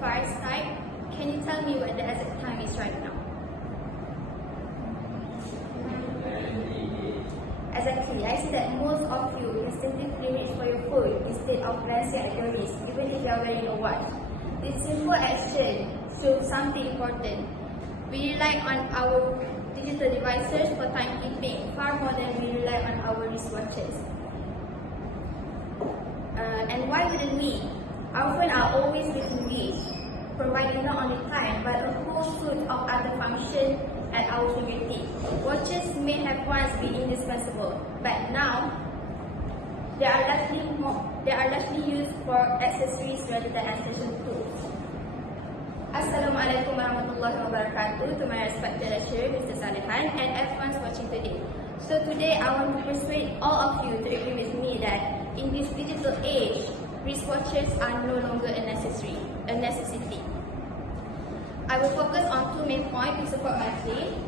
before I start, can you tell me what the exact time is right now? Exactly. I see that most of you instinctively reach for your phone instead of glancing at your wrist, even if you are wearing a watch. This simple action shows something important. We rely on our digital devices for timekeeping far more than we rely on our wristwatches. And why wouldn't we? Our phones are always within reach, providing not only time but a whole suite of other functions at our fingertips. Watches may have once been indispensable, but now they are largely used for accessories rather than essential tools. Assalamualaikum warahmatullahi wabarakatuh to my respected lecturer, Mr. Salihan, and everyone watching today. So today I want to persuade all of you to agree with me that in this digital age, wristwatches are no longer a necessity. I will focus on two main points to support my claim.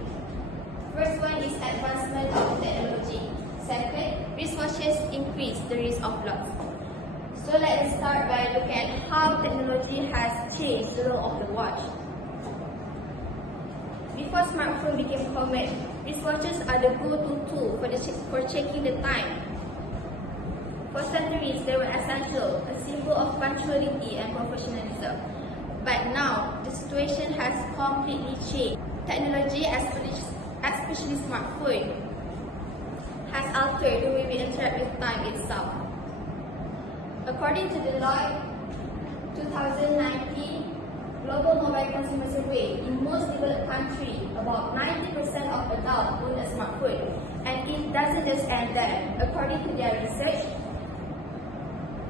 First one is advancement of technology. Second, wristwatches increase the risk of loss. So let us start by looking at how technology has changed the role of the watch. Before smartphones became common, wristwatches are the go-to tool for checking the time. For centuries, they were essential, a symbol of punctuality and professionalism. But now, the situation has completely changed. Technology, especially smartphone, has altered the way we interact with time itself. According to the Deloitte 2019 Global Mobile Consumer Survey, in most developed countries, about 90% of adults own a smartphone. And it doesn't just end there. According to their research,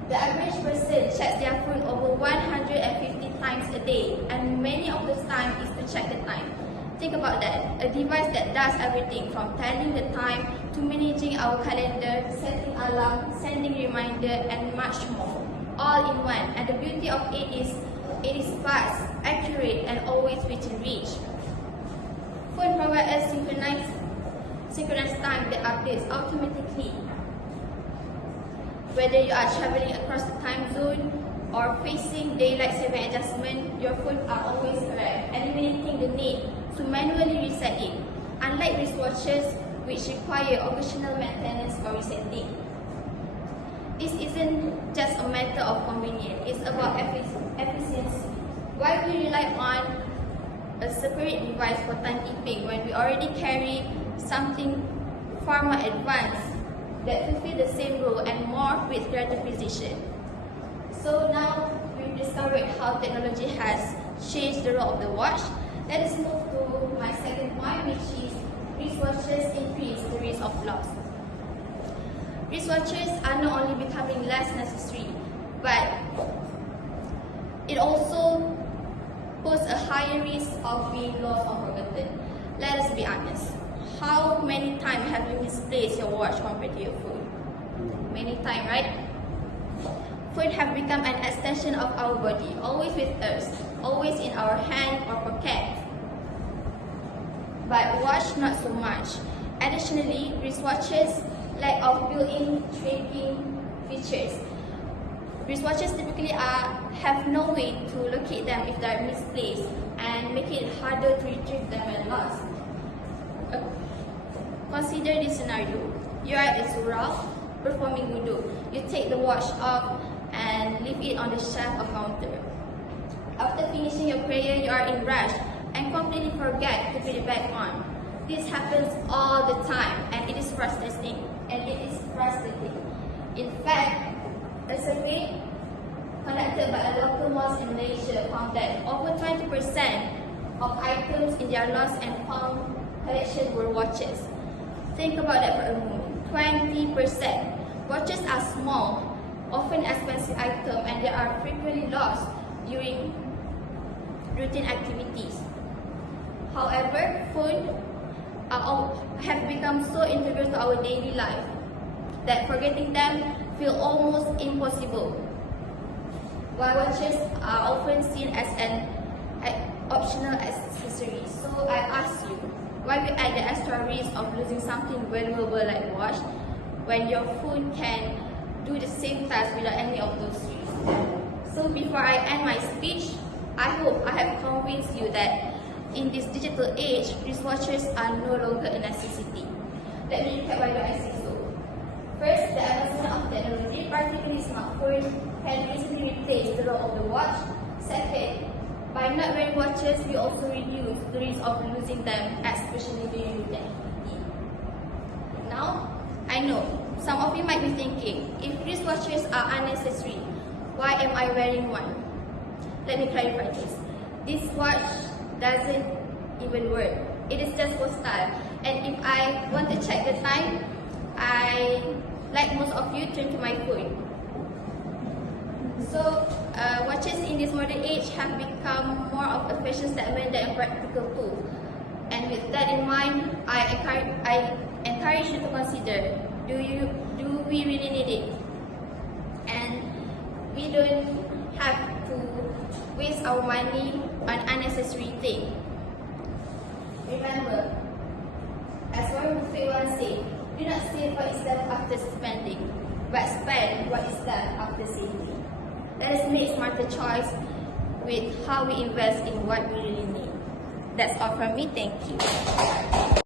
the average person checks their phone over 150 times a day, and many of those times is to check the time. Think about that, a device that does everything from telling the time to managing our calendar, setting alarm, sending reminder, and much more, all in one. And the beauty of it is fast, accurate, and always within reach. Phone provides us synchronized time that updates automatically. Whether you are traveling across the time zone or facing daylight saving adjustment, your phone are always correct, eliminating the need to manually reset it, unlike wristwatches which require occasional maintenance or resetting. This isn't just a matter of convenience, it's about efficiency. Why we rely on a separate device for timekeeping when we already carry something far more advanced that fulfill the same role and more with greater precision? So now we've discovered how technology has changed the role of the watch. Let us move to my second point, which is wristwatches increase the risk of loss. Wristwatches are not only becoming less necessary, but it also poses a higher risk of being lost or forgotten. Let us be honest. How many times have you misplaced your watch compared to your phone? Many times, right? Phone have become an extension of our body, always with us, always in our hand or pocket. But watch, not so much. Additionally, wristwatches lack of built-in tracking features. Wristwatches typically have no way to locate them if they are misplaced and make it harder to retrieve them when lost. Consider this scenario. You are at surah performing wudu. You take the watch off and leave it on the shelf or counter. After finishing your prayer, you are in rush and completely forget to put it back on. This happens all the time, and it is frustrating. In fact, a survey conducted by a local mosque in Malaysia found that over 20% of items in their lost and found collection were watches. Think about that for a moment. 20%. Watches are small, often expensive items, and they are frequently lost during routine activities. However, phones have become so integral to our daily life that forgetting them feels almost impossible. While watches are often seen as an optional accessory. So I ask you, why we add the extra risk of losing something valuable like a watch when your phone can do the same task without any of those risks? So before I end my speech, I hope I have convinced you that in this digital age, wristwatches are no longer a necessity. Let me recap why do I say so. First, the advancement of technology, particularly smartphones, has recently replaced the role of the watch. Second, by not wearing watches, we also reduce the risk of losing them, especially during weekend activity. Now, I know some of you might be thinking, if wristwatches are unnecessary, why am I wearing one? Let me clarify this. This watch doesn't even work. It is just for style. And if I want to check the time, I, like most of you, turn to my phone. So, watches in this modern age have become more of a fashion statement than a practical tool. And with that in mind, I encourage you to consider, do we really need it? And we don't have to waste our money on unnecessary things. Remember, as Warren Buffett once said, do not save what is left after spending, but spend what is left after saving. Let us make smarter choice with how we invest in what we really need. That's all from me. Thank you.